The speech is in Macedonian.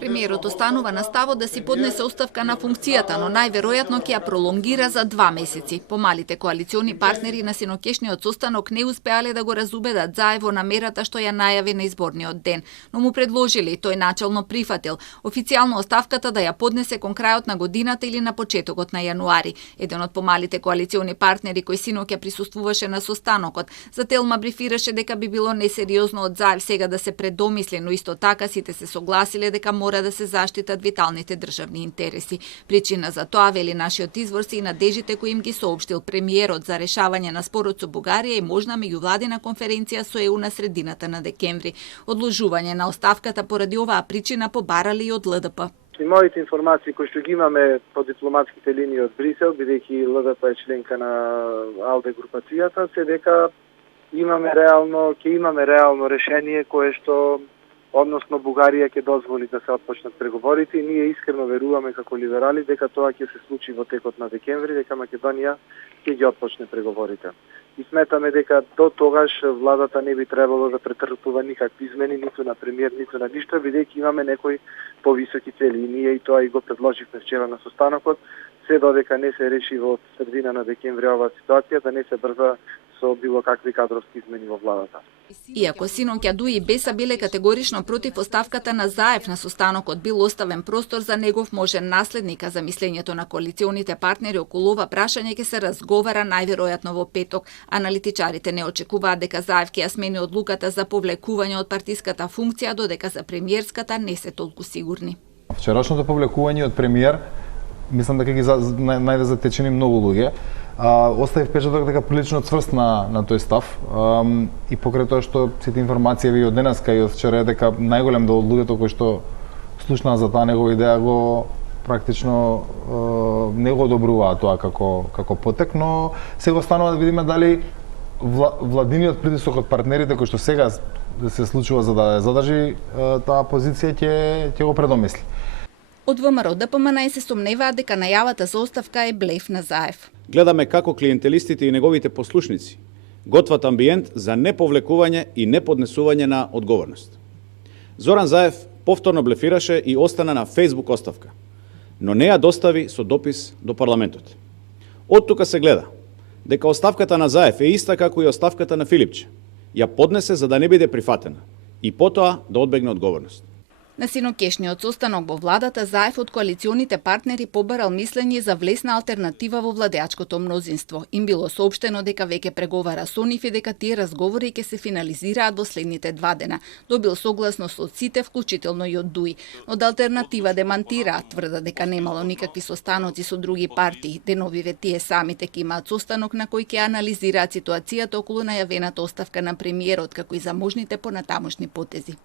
Премиерот останува на ставот да си поднесе оставка на функцијата, но најверојатно ќе ја пролонгира за 2 месеци. Помалите коалициони партнери на синокешниот состанок не успеале да го разубедат Заев во намерата што ја најави на изборниот ден, но му предложили и тој начално прифатил официјално оставката да ја поднесе кон крајот на годината или на почетокот на јануари. Еден од помалите коалициони партнери кој синоќа присуствуваше на состанокот, за Телма брифираше дека би било несериозно од Заев сега да се предомисли, но исто така сите се согласиле дека мора да се заштитат виталните државни интереси. Причина за тоа, вели нашиот извор, се и надежите кои им ги соопштил премиерот за решавање на спорот со Бугарија и можна меѓувладина конференција со ЕУ на средината на декември. Одложување на оставката поради оваа причина побарали и од ЛДП. И моите информации кои што ги имаме по дипломатските линии од Брисел, бидејќи ЛДП е членка на АЛДЕ групацијата, се дека ќе имаме реално решение кое што односно Бугарија ќе дозволи да се отпочнат преговорите и ние искрено веруваме како либерали дека тоа ќе се случи во текот на декември, дека Македонија ќе ги отпочне преговорите. И сметаме дека до тогаш владата не би требало да претрпува никакви измени, ниту на премиер, ниту на ништо, бидејќи имаме некои повисоки цели. И ние и тоа и го предложивме вчера на состанокот, се додека не се реши во средина на декември оваа ситуација, да не се брза со било какви кадровски измени во владата. Иако синоќа Дуи и Беса биле категорично против оставката на Заев на состанокот, бил оставен простор за негов можен наследник, а за мислењето на коалиционите партнери околу ова прашање ќе се разговара најверојатно во петок. Аналитичарите не очекуваат дека Заев ќе ја смени одлуката за повлекување од партиската функција, додека за премиерската не се толку сигурни. Вчерашното повлекување од премиер, мислам дека ги најде затечени многу луѓе. Остави впечаток дека прилично цврст на тој став и покрај тоа што сите информации и од денеска и од вчера е дека најголем дел од луѓето кои што слушнаа за таа негова идеја го практично не го одобруваат тоа како потек, но сега останува да видиме дали владиниот притисок од партнерите кои што сега се случува за да ја задржи таа позиција ќе го предомисли. Од ВМРО ДПМН се сомневаат дека најавата за оставка е блеф на Заев. Гледаме како клиентелистите и неговите послушници готват амбиент за неповлекување и неподнесување на одговорност. Зоран Заев повторно блефираше и остана на Facebook оставка, но не ја достави со допис до парламентот. Од тука се гледа дека оставката на Заев е иста како и оставката на Филипче. Ја поднесе за да не биде прифатена и потоа да одбегне одговорност. На синокешниот состанок во владата, Заев од коалиционите партнери побарал мислење за влесна алтернатива во владеачкото мнозинство. Им било соопштено дека веќе преговара со нив и дека тие разговори ќе се финализираат во следните 2 дена. Добил согласност од сите, вклучително и од Дуи. Од алтернатива демантираат, тврдат дека немало никакви состаноци со други партии. Деновиве тие самите ќе имаат состанок на кој ќе анализираат ситуацијата околу најавената оставка на премиерот, како и за можните понатамошни потези.